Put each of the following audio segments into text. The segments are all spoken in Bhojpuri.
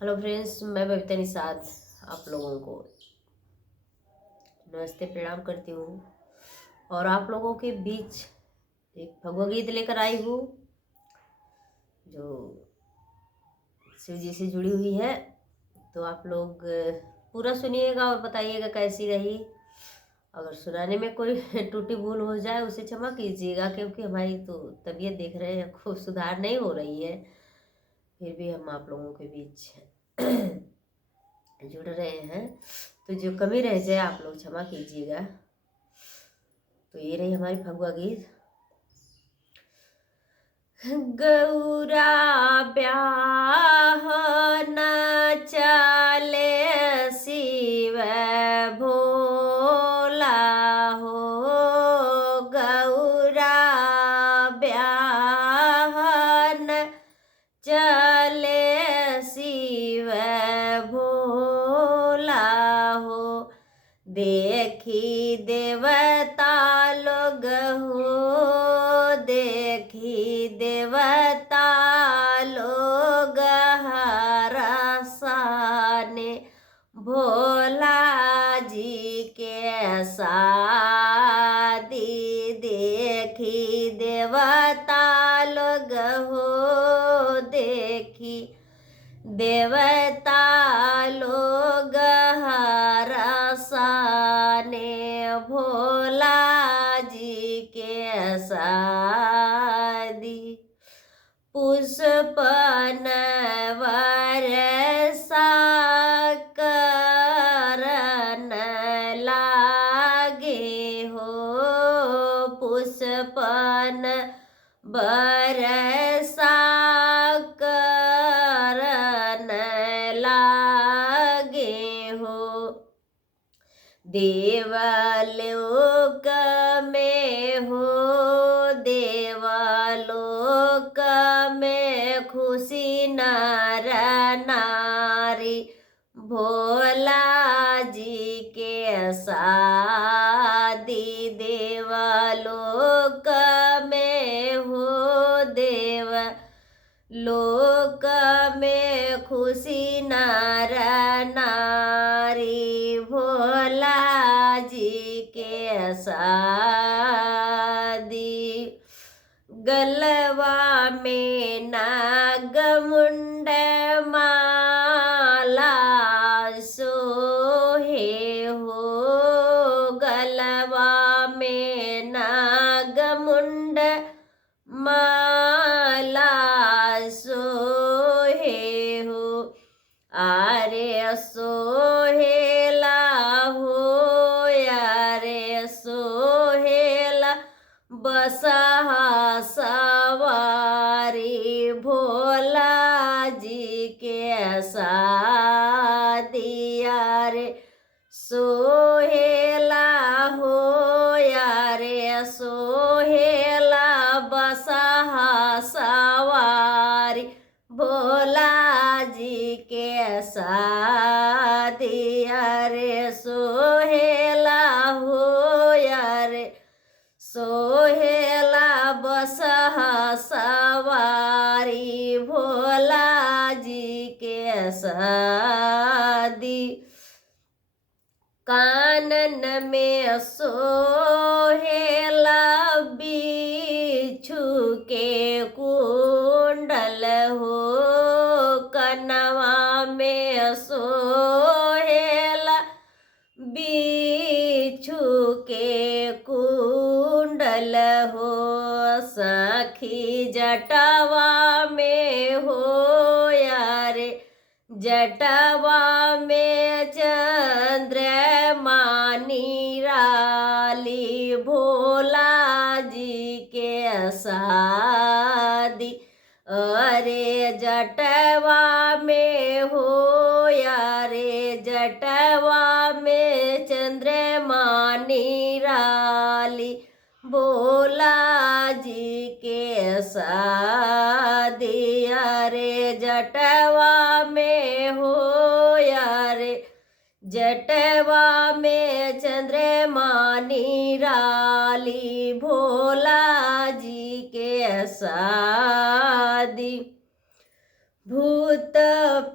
हेलो फ्रेंड्स, मैं बबीता निषाद आप लोगों को नमस्ते प्रणाम करती हूँ और आप लोगों के बीच एक भगवद गीत लेकर आई हूँ जो शिव जी से जुड़ी हुई है। तो आप लोग पूरा सुनिएगा और बताइएगा कैसी रही। अगर सुनाने में कोई टूटी भूल हो जाए उसे क्षमा कीजिएगा, क्योंकि हमारी तो तबीयत देख रहे हैं खूब सुधार नहीं हो रही है। फिर भी हम आप लोगों के बीच जुड़ रहे हैं, तो जो कमी रह जाए आप लोग क्षमा कीजिएगा। तो ये रही हमारी फगुआ गीत। गौरा ब्याह न चले शिव भोला हो, गौरा ब्याह न चले शिव भोला हो। देखी देवता लोग हो, देखी देवता लोग हरसाने भोला जी के शादी। देखी देवता लोग हो, देखी देवता लोग हरसाने भोला जी के शादी। पुष्प वर्षा करन लागे हो, पुष्प वर्षा करन लागे हो। देवलोक में हो, देवलोक में खुशी नर नारी भोला जी के शादी। देवलोक में हो, देवलोक में खुशी नर नारी भोला जी के शादी। गलवा में नागमुंड माला सोहे हो, गलवा में नागमुंड माला सोहे हो। आरे सोहेला हो, यारे सोहेला बसहा सवारी भोला जी के शादी। यारे सोहेला हो, यारे सोहेला बसहा सवारी भोला जी के शादी। यारे सोहेला हो, यारे सोहेला बसहा सवारी भोला जी के शादी। कानन में सोहेला बिच्छू के कुंडल हो, कनवा में सोहेला बिच्छू के कुंडल हो। सखी जटवा में हो, यारे जटवा में चंद्रमा निराली भोला जी के शादी। अरे जटवा में हो, यारे जटवा में चंद्रमा निराली भोला जी के शादी। अरे जटवा में हो, यारे जटवा में चंद्रमा निराली भोला जी के शादी। भूत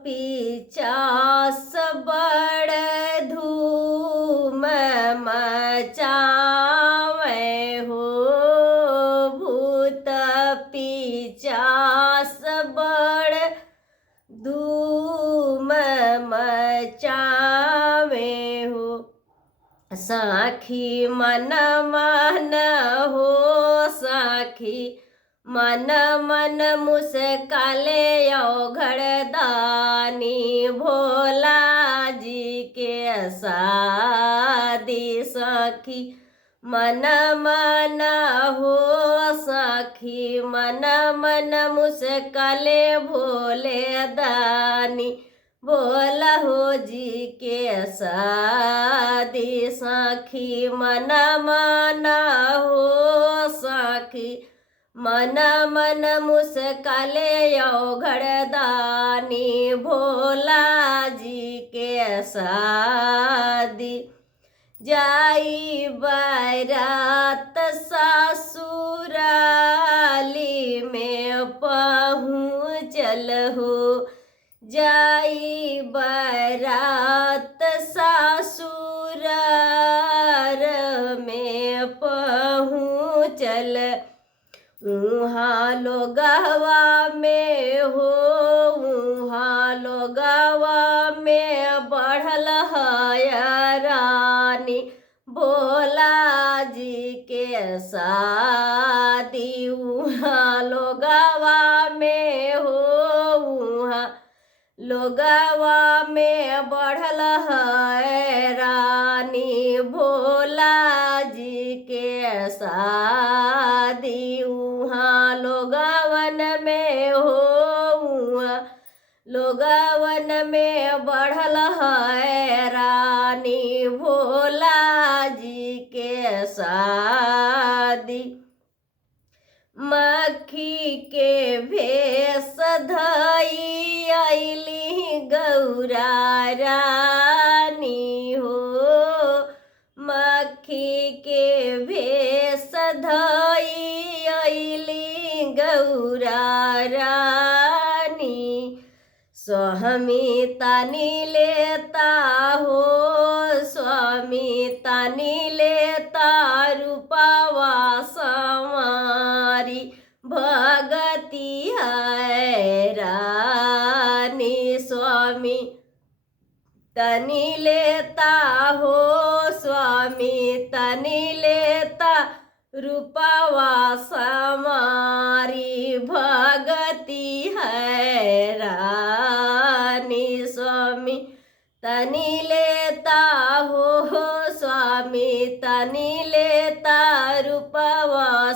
पिचास बड़ धूम मचावे हो, भूत पिचास बड़ धूम मचावे हो। साखी मन मन हो, साखी मन मन मुस्काले औघड़दानी, भोला जी के शादी। सखी मन मन हो, सखी मन मन मुस्काले भोले दानी, भोला हो जी के शादी। सखी मन मन हो, सखी मन मन मुस्काले औघड़दानी, भोला जी के शादी। जाई बारात ससुराली में पहुँचल हो, जाई बारात ससुराल में पहुँचल। उहाँ लोगवा में हो, उहाँ लोगवा में बढ़ल हैरानी, भोला जी के शादी। उहाँ लोगवा में हो, उहाँ लोगवा में बढ़ल हैरानी, भोला जी के शादी। उहाँ लोगवन में हो, उहाँ लोगवन में बढ़ल हैरानी, भोला जी के शादी। मक्खी के भेष धई अइली गौरा रानी हो, मक्खी के भेष धई अइली गौरा रानी। स्वामी तानी लेता हो, स्वामी तानी लेता रूपवा संवारी, भगति है रानी। स्वामी तनी लेता हो, स्वामी तनी लेता रूपवा समारी, भगति है रानी। स्वामी तनी लेता हो, स्वामी तनी लेता रूपवा